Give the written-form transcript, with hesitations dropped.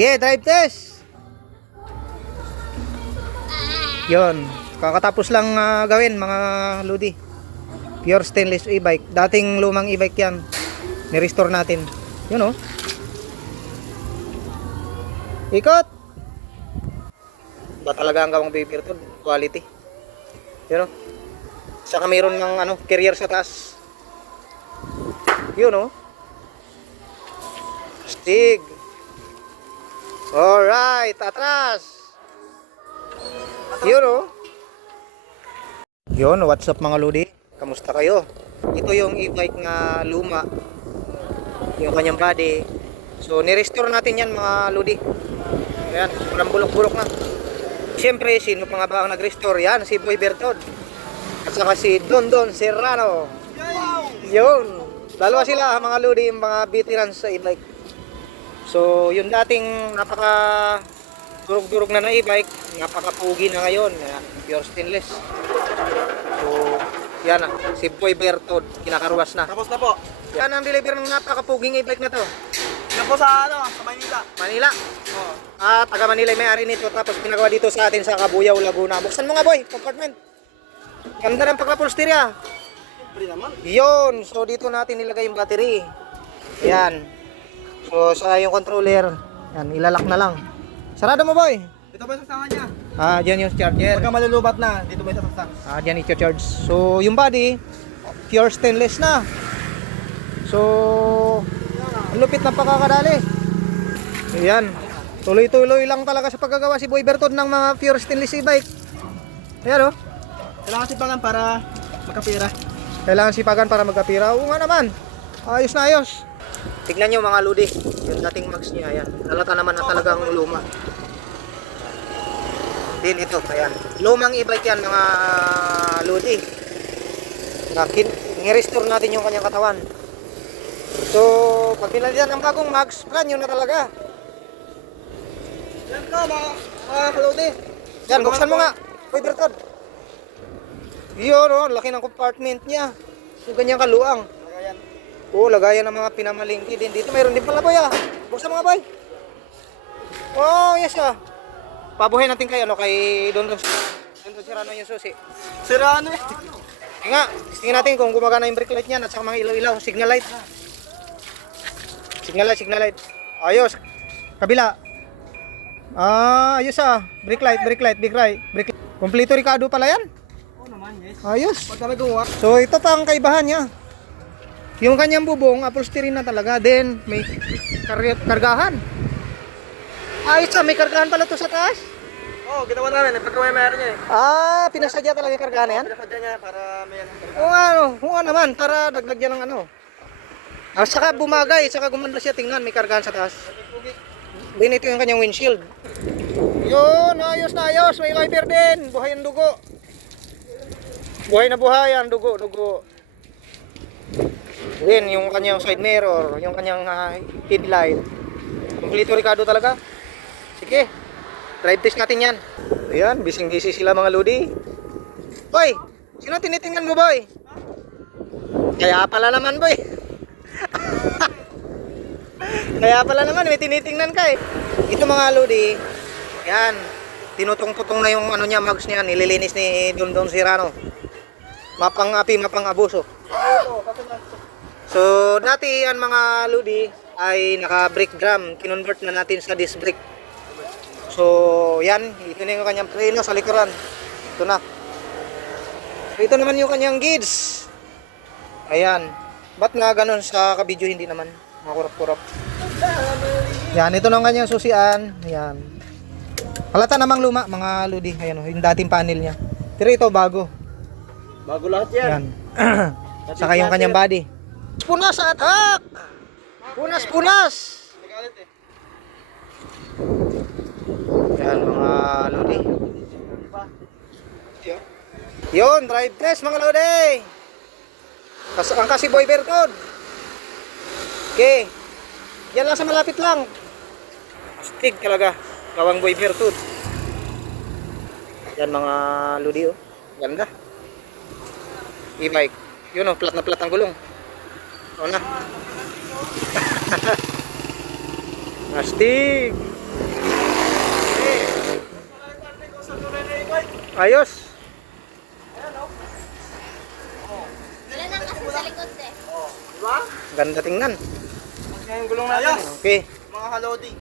Drive test. Yun. Kakatapos lang gawin mga lodi. Pure stainless e-bike. Dating lumang e-bike yan. Ni-restore natin. Yun oh. Ikot. Ba talaga ang gawang paper to? Quality. Yun oh. Saka mayroon ng carrier sa taas. Yun oh. Stig. Alright, atras. Yun oh. Yun, what's up mga lodi? Kamusta kayo? Ito yung e-bike nga luma. Yung kanyang body. So, ni-restore natin yan mga lodi. Ayan, walang bulok-bulok na. Siyempre, sino pa nga ba ang nag-restore? Yan, si Boy Bertod. At saka si Don Serrano. Yun. Dalawa sila mga lodi, yung mga veterans sa e-bike. So, yung dating napaka durug-durug na e-bike, napaka-pugi na ngayon. Ayan, pure stainless. So, yan si Boy Bertod, kinakaruwas na. Tapos na po. Yan ang deliver ng napaka-puging e-bike na to. Yan po sa sa Manila. Manila. Oo. Taga Manila yung may-ari nito. Tapos pinagawa dito sa atin sa Cabuyao, Laguna. Buksan mo nga boy, compartment. Ganda ng pagkapulsterya. Free naman. Yun. So dito natin nilagay yung battery. Yan. So sa yung controller. Yan, ilalak na lang. Sarado mo boy. Ito ba yung saksakan niya? Diyan yung charger. Pagka malulubat na, dito ba yung sasaksak? Diyan i-charge. So yung body, pure stainless na. So ang lupit ng pagkakadali. Ayan. Tuloy-tuloy lang talaga sa paggagawa si Boy Bertod ng mga pure stainless e-bike. Ayan oh. Kailangan sipagan para magkapira. Kailangan sipagan para magkapira. Oo nga naman. Ayos na ayos. Tignan nyo mga lodi. Yung dating mags niya. Ayan. Halata naman na talagang luma. Din ito. Ayan. Lumang e-bike yan mga lodi. Nirestore natin yung kanyang katawan. So, pag pinalitan ng bagong mags, brand new na talaga. Yan po mga kalodi. Yan, buksan mo nga. Boy Bertod. Yun oh, laki ng compartment niya. So, ganyan kaluang. Lagayan. Oo, lagayan ng mga pinamalingki din. Dito mayroon din pala boy ah. Buksan mo nga boy. Oh, yes ah. Pabuhay natin kay Don Serrano yung susi. Sira ano eh. Nga, tingnan natin kung gumagana yung brake light niyan at saka mga ilaw-ilaw, signal light. Signal light. Ayos. Kabila. Ayos ah. Brake light, brake light. Kompleto Ricardo pala yan. Oo naman, yes. Ayos. Pag kami gumawa. So ito pa ang kaibahan niya. Yung kanyang bubong, upholstery na talaga. Then may kargahan. Ayos ah, may kargahan pala to sa taas. Oo, ginawa namin. Pagka may mayroon niya eh. Pinasadya talaga yung kargahan na yan? Pinasadya niya para may Oo nga naman, para dagdag yan ng saka bumagay, saka gumanda siya, tingnan, may kargahan sa taas. Binito yung kanyang windshield. Yun, ayos na ayos, may wiper din, buhay ang dugo. Buhay na buhay ang dugo. Then, yung kanyang side mirror, yung kanyang headlight. Kompleto Ricardo talaga. Sige, drive test natin yan. Ayan, bising-busy sila mga lodi. Boy, sino tinitingnan mo boy? Kaya pala naman boy. Kaya pala naman, may tinitingnan ka eh. Ito mga lodi, yan, tinutong-tutong na yung niya, mags niya, nililinis ni Don Serrano. Mapang-api, mapang-abuso. So, dati yan mga lodi ay naka-brake drum, kinonvert na natin sa disc brake. So, yan, ito na yung kanyang preno sa likuran. Ito na. So, ito naman yung kanyang gauge. Ayan. Ba't nga ganun sa kabidyo hindi naman? Makurap-kurap. Yan, ito na ang kanyang susian. Ayan. Halata namang luma, mga lodi. Ayan, yung dating panel niya. Pero ito, bago. Bago lahat yan. Yan. Saka yung kanyang body. Punas attack! Punas! Nagalit eh. Yan, mga lodi. Yun, drive test mga lodi. Ang kasi Boy Bertod. Okay. Yan lang sa malapit lang. Stig talaga. Gawang Boy Bertod. Yan mga lodi oh. Ganda. E-bike. Yun oh, plat na plat ang gulong. O na. Astig. Ayos. Wala na kasi sa likod eh. Diba? Ganda tingnan. Mas nga yung gulong natin. Okay. Mga kalodi.